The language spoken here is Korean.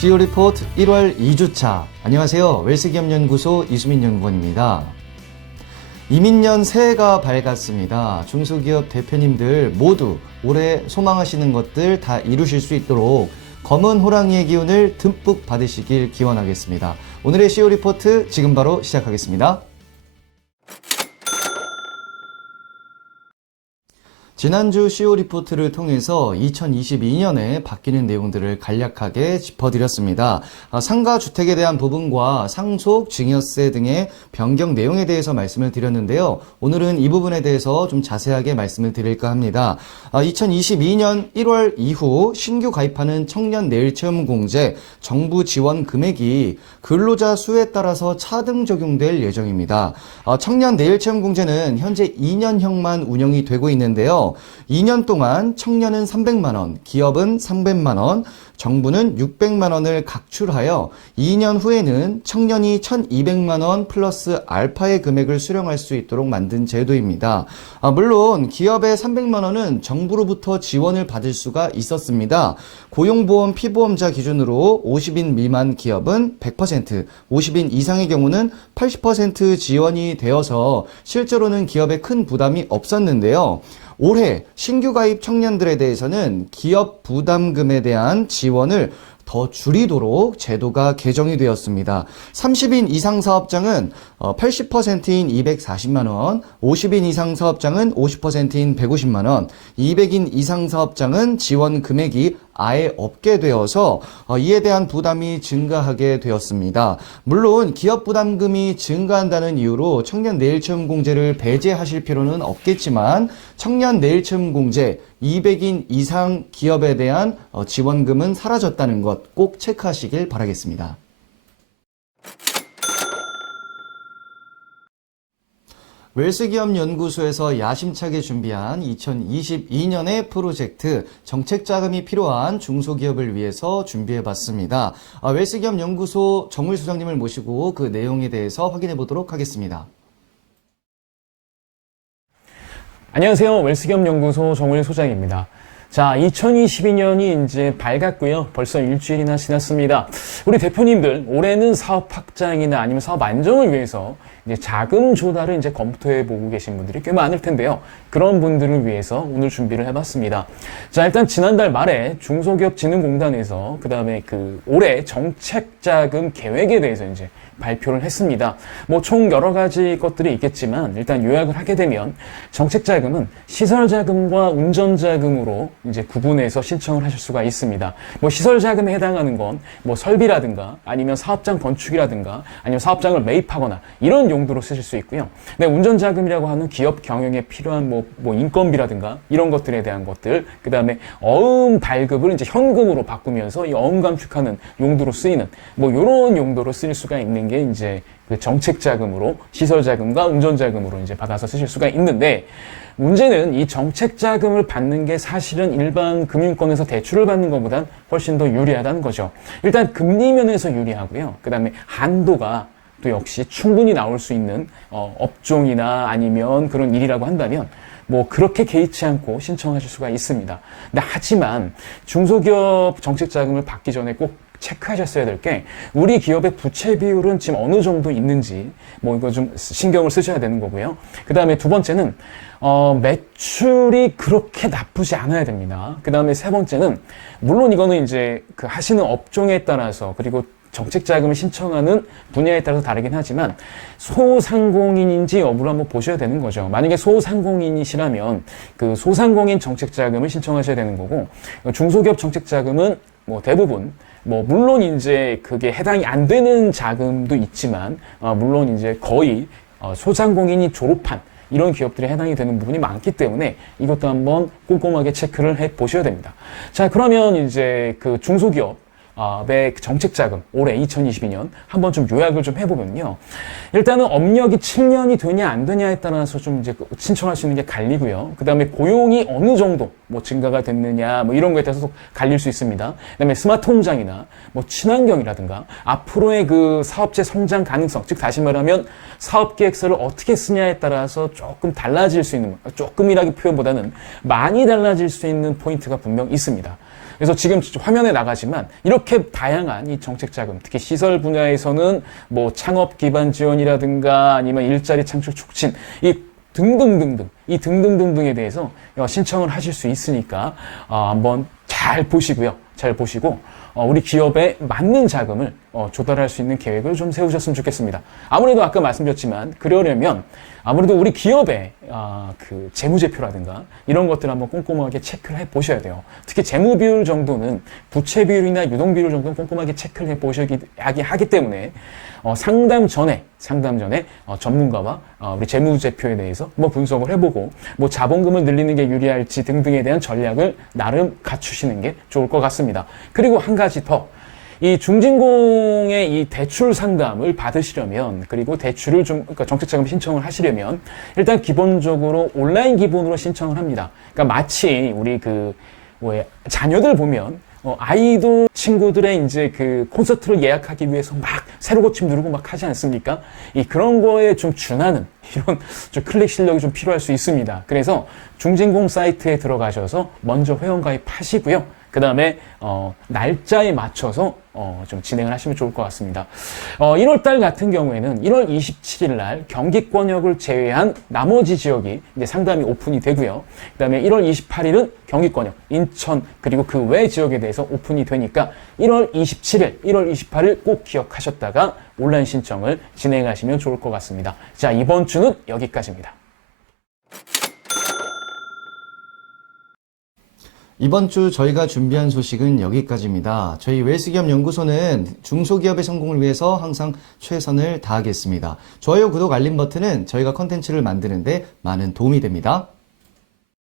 CEO 리포트 1월 2주차. 안녕하세요. 웰스기업연구소 이수민 연구원입니다. 이민년 새해가 밝았습니다. 중소기업 대표님들 모두 올해 소망하시는 것들 다 이루실 수 있도록 검은 호랑이의 기운을 듬뿍 받으시길 기원하겠습니다. 오늘의 CEO 리포트 지금 바로 시작하겠습니다. 지난주 CEO 리포트를 통해서 2022년에 바뀌는 내용들을 간략하게 짚어드렸습니다. 상가주택에 대한 부분과 상속, 증여세 등의 변경 내용에 대해서 말씀을 드렸는데요. 오늘은 이 부분에 대해서 좀 자세하게 말씀을 드릴까 합니다. 2022년 1월 이후 신규 가입하는 청년 내일체험공제 정부 지원 금액이 근로자 수에 따라서 차등 적용될 예정입니다. 청년 내일체험공제는 현재 2년형만 운영이 되고 있는데요. 2년 동안 청년은 300만원, 기업은 300만원, 정부는 600만원을 각출하여 2년 후에는 청년이 1200만원 플러스 알파의 금액을 수령할 수 있도록 만든 제도입니다. 물론 기업의 300만원은 정부로부터 지원을 받을 수가 있었습니다. 고용보험 피보험자 기준으로 50인 미만 기업은 100%, 50인 이상의 경우는 80% 지원이 되어서 실제로는 기업에 큰 부담이 없었는데요. 올해 신규 가입 청년들에 대해서는 기업 부담금에 대한 지원을 더 줄이도록 제도가 개정이 되었습니다. 30인 이상 사업장은 80%인 240만원, 50인 이상 사업장은 50%인 150만원, 200인 이상 사업장은 지원 금액이 아예 없게 되어서 이에 대한 부담이 증가하게 되었습니다. 물론 기업 부담금이 증가한다는 이유로 청년 내일체험공제를 배제하실 필요는 없겠지만 청년 내일체험공제 200인 이상 기업에 대한 지원금은 사라졌다는 것 꼭 체크하시길 바라겠습니다. 웰스기업연구소에서 야심차게 준비한 2022년의 프로젝트 정책자금이 필요한 중소기업을 위해서 준비해봤습니다. 웰스기업연구소 정울 소장님을 모시고 그 내용에 대해서 확인해 보도록 하겠습니다. 안녕하세요. 웰스기업연구소 정울 소장입니다. 자, 2022년이 이제 밝았고요. 벌써 일주일이나 지났습니다. 우리 대표님들 올해는 사업 확장이나 아니면 사업 안정을 위해서 이제 자금 조달을 이제 검토해 보고 계신 분들이 꽤 많을 텐데요. 그런 분들을 위해서 오늘 준비를 해봤습니다. 자, 일단 지난달 말에 중소기업진흥공단에서 그다음에 올해 정책자금 계획에 대해서 이제 발표를 했습니다. 뭐 총 여러 가지 것들이 있겠지만 일단 요약을 하게 되면 정책자금은 시설자금과 운전자금으로 이제 구분해서 신청을 하실 수가 있습니다. 뭐 시설자금에 해당하는 건 뭐 설비라든가 아니면 사업장 건축이라든가 아니면 사업장을 매입하거나 이런 용도로 쓰실 수 있고요. 네, 운전자금이라고 하는 기업 경영에 필요한 뭐 인건비라든가 이런 것들에 대한 것들, 그 다음에 어음 발급을 이제 현금으로 바꾸면서 이 어음 감축하는 용도로 쓰이는 뭐 이런 용도로 쓰일 수가 있는 게 이제 그 정책자금으로 시설자금과 운전자금으로 이제 받아서 쓰실 수가 있는데 문제는 이 정책자금을 받는 게 사실은 일반 금융권에서 대출을 받는 것보단 훨씬 더 유리하다는 거죠. 일단 금리 면에서 유리하고요. 그 다음에 한도가 또 역시 충분히 나올 수 있는 업종이나 아니면 그런 일이라고 한다면 뭐 그렇게 개의치 않고 신청하실 수가 있습니다. 근데 하지만 중소기업 정책자금을 받기 전에 꼭 체크하셨어야 될 게 우리 기업의 부채 비율은 지금 어느 정도 있는지 뭐 이거 좀 신경을 쓰셔야 되는 거고요. 그 다음에 두 번째는 매출이 그렇게 나쁘지 않아야 됩니다. 그 다음에 세 번째는 물론 이거는 이제 그 하시는 업종에 따라서 그리고 정책자금을 신청하는 분야에 따라서 다르긴 하지만 소상공인인지 여부를 한번 보셔야 되는 거죠. 만약에 소상공인이시라면 그 소상공인 정책자금을 신청하셔야 되는 거고 중소기업 정책자금은 뭐 대부분 뭐 물론 이제 그게 해당이 안 되는 자금도 있지만 물론 이제 거의 소상공인이 졸업한 이런 기업들이 해당이 되는 부분이 많기 때문에 이것도 한번 꼼꼼하게 체크를 해 보셔야 됩니다. 자, 그러면 이제 그 중소기업 정책자금 올해 2022년 한번 좀 요약을 좀 해보면요. 일단은 업력이 7년이 되냐 안 되냐에 따라서 좀 이제 신청할 수 있는 게 갈리고요. 그 다음에 고용이 어느 정도 뭐 증가가 됐느냐 뭐 이런 거에 따라서 갈릴 수 있습니다. 그 다음에 스마트 홈장이나 뭐 친환경이라든가 앞으로의 그 사업체 성장 가능성, 즉 다시 말하면 사업 계획서를 어떻게 쓰냐에 따라서 조금 달라질 수 있는, 조금이라기 표현보다는 많이 달라질 수 있는 포인트가 분명 있습니다. 그래서 지금 화면에 나가지만 이렇게 다양한 이 정책 자금, 특히 시설 분야에서는 뭐 창업 기반 지원이라든가 아니면 일자리 창출 촉진, 이 등등등등에 대해서 신청을 하실 수 있으니까 한번 잘 보시고요. 잘 보시고 우리 기업에 맞는 자금을 조달할 수 있는 계획을 좀 세우셨으면 좋겠습니다. 아무래도 아까 말씀드렸지만 그러려면 아무래도 우리 기업의 그 재무제표라든가 이런 것들을 한번 꼼꼼하게 체크를 해 보셔야 돼요. 특히 재무 비율 정도는 부채 비율이나 유동 비율 정도는 꼼꼼하게 체크를 해 보셔야 하기 때문에 상담 전에 전문가와 우리 재무제표에 대해서 뭐 분석을 해보고 뭐 자본금을 늘리는 게 유리할지 등등에 대한 전략을 나름 갖추시는 게 좋을 것 같습니다. 그리고 한 가지 더. 이 중진공의 이 대출 상담을 받으시려면, 그리고 대출을 그러니까 정책자금 신청을 하시려면, 일단 기본적으로 온라인 기본으로 신청을 합니다. 그러니까 마치 우리 자녀들 보면, 아이돌 친구들의 이제 그 콘서트를 예약하기 위해서 막 새로 고침 누르고 막 하지 않습니까? 그런 거에 좀 준하는 이런 좀 클릭 실력이 좀 필요할 수 있습니다. 그래서 중진공 사이트에 들어가셔서 먼저 회원 가입하시고요. 그 다음에 날짜에 맞춰서 좀 진행을 하시면 좋을 것 같습니다. 1월달 같은 경우에는 1월 27일 날 경기권역을 제외한 나머지 지역이 이제 상담이 오픈이 되고요. 그 다음에 1월 28일은 경기권역, 인천 그리고 그 외 지역에 대해서 오픈이 되니까 1월 27일, 1월 28일 꼭 기억하셨다가 온라인 신청을 진행하시면 좋을 것 같습니다. 자, 이번 주는 여기까지입니다. 이번 주 저희가 준비한 소식은 여기까지입니다. 저희 웰스기업 연구소는 중소기업의 성공을 위해서 항상 최선을 다하겠습니다. 좋아요, 구독, 알림 버튼은 저희가 컨텐츠를 만드는데 많은 도움이 됩니다.